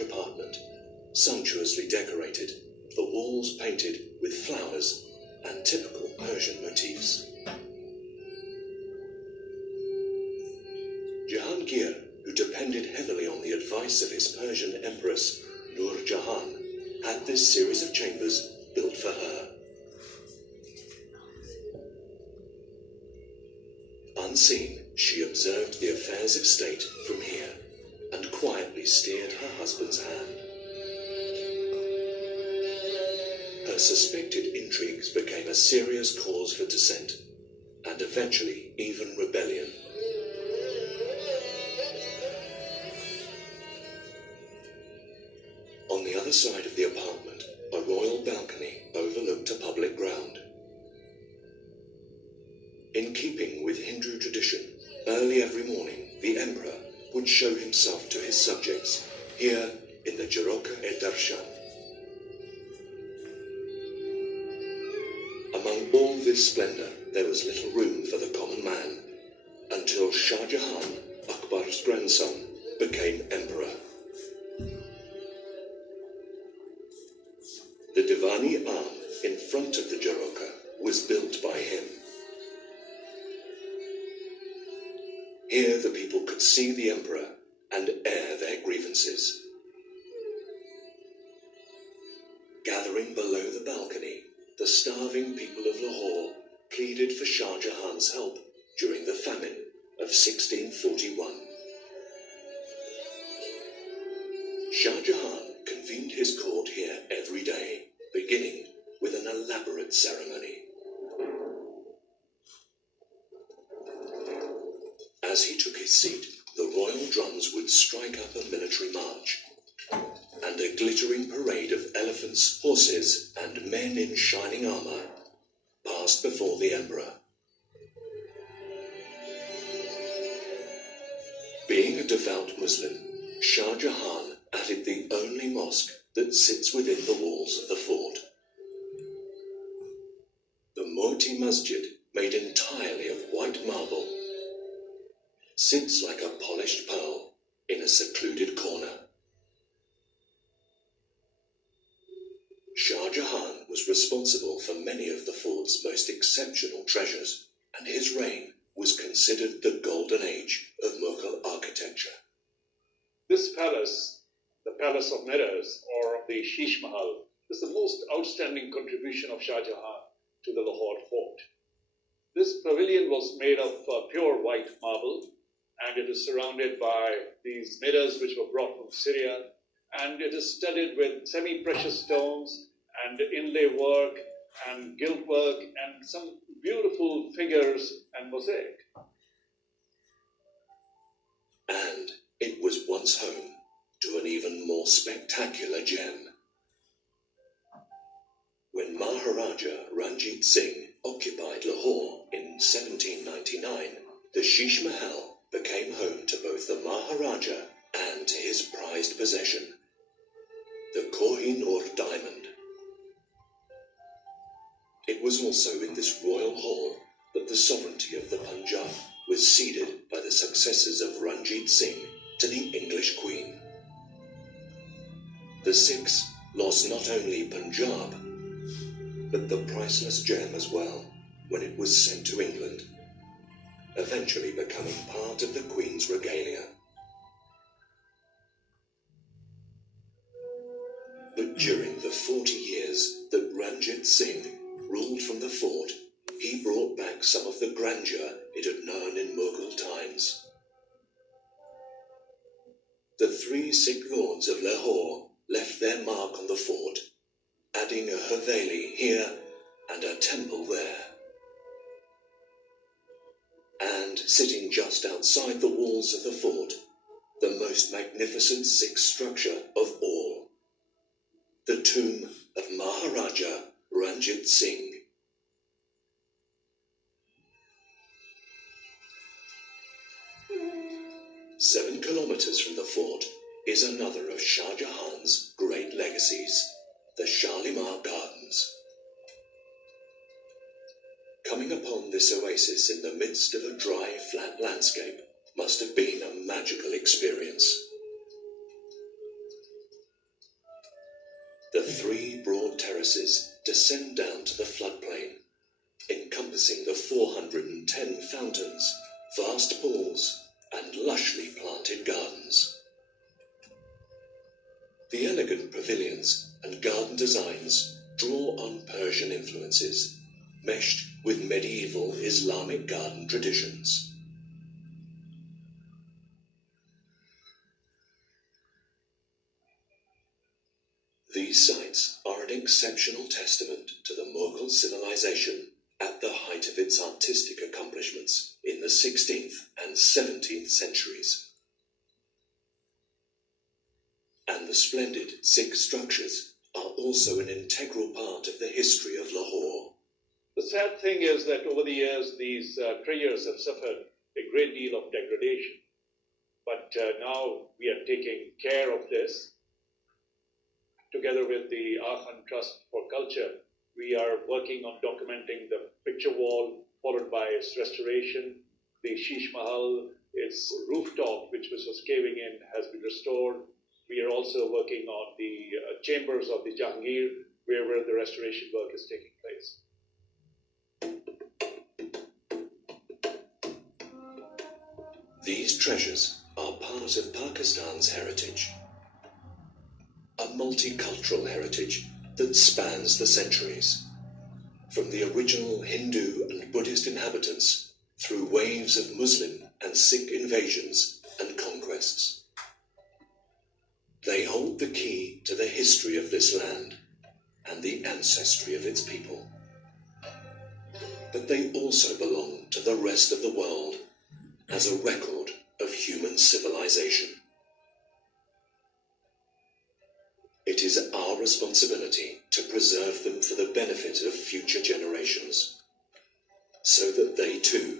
large apartment, sumptuously decorated, the walls painted with flowers and typical Persian motifs. Jahangir, who depended heavily on the advice of his Persian empress, Nur Jahan, had this series of chambers built for her. Unseen, she observed the affairs of state from here and quietly steered her husband's hand. Her suspected intrigues became a serious cause for dissent, and eventually even rebellion. On the other side of the apartment, a royal balcony overlooked a public ground. In keeping with Hindu tradition, early every morning, the emperor would show himself to his subjects here in the Jharoka-e-Darshan. Among all this splendor, there was little room for the common man, until Shah Jahan, Akbar's grandson, became emperor. The Divani arm in front of the Jharoka was built by him. Here the people could see the emperor and air their grievances. Gathering below the balcony, the starving people of Lahore pleaded for Shah Jahan's help during the famine of 1641. Shah Jahan convened his court here every day, beginning with an elaborate ceremony. As he took his seat, the royal drums would strike up a military march, and a glittering parade of elephants, horses, and men in shining armor passed before the emperor. Being a devout Muslim, Shah Jahan added the only mosque that sits within the walls of the fort. The Moti Masjid, made entirely of white marble, sits like a polished pearl in a secluded corner. Shah Jahan was responsible for many of the fort's most exceptional treasures, and his reign was considered the golden age of Mughal architecture. This palace, the Palace of Mirrors, or the Sheesh Mahal, is the most outstanding contribution of Shah Jahan to the Lahore fort. This pavilion was made of pure white marble, and it is surrounded by these mirrors which were brought from Syria, and it is studded with semi-precious stones and inlay work and gilt work and some beautiful figures and mosaic. And it was once home to an even more spectacular gem. When Maharaja Ranjit Singh occupied Lahore in 1799, the Sheesh Mahal became home to both the Maharaja and to his prized possession, the Koh-i-Noor diamond. It was also in this royal hall that the sovereignty of the Punjab was ceded by the successors of Ranjit Singh to the English Queen. The Sikhs lost not only Punjab, but the priceless gem as well when it was sent to England, eventually becoming part of the Queen's regalia. But during the 40 years that Ranjit Singh ruled from the fort, he brought back some of the grandeur it had known in Mughal times. The 3 Sikh lords of Lahore left their mark on the fort, adding a haveli here and a temple there. And sitting just outside the walls of the fort, the most magnificent Sikh structure of all, the tomb of Maharaja Ranjit Singh. Seven kilometers from the fort is another of Shah Jahan's great legacies, the Shalimar Gardens. Coming upon this oasis in the midst of a dry, flat landscape must have been a magical experience. The three broad terraces descend down to the floodplain, encompassing the 410 fountains, vast pools, and lushly planted gardens. The elegant pavilions and garden designs draw on Persian influences, meshed with medieval Islamic garden traditions. These sites are an exceptional testament to the Mughal civilization at the height of its artistic accomplishments in the 16th and 17th centuries. And the splendid Sikh structures are also an integral part of the history of Lahore. The sad thing is that over the years, these treasures have suffered a great deal of degradation. But now we are taking care of this. Together with the Akhan Trust for Culture, we are working on documenting the picture wall, followed by its restoration. The Sheesh Mahal, its rooftop, which was caving in, has been restored. We are also working on the chambers of the Jahangir, where the restoration work is taking place. These treasures are part of Pakistan's heritage, a multicultural heritage that spans the centuries, from the original Hindu and Buddhist inhabitants through waves of Muslim and Sikh invasions and conquests. They hold the key to the history of this land and the ancestry of its people. But they also belong to the rest of the world as a record of human civilization. It is our responsibility to preserve them for the benefit of future generations, so that they too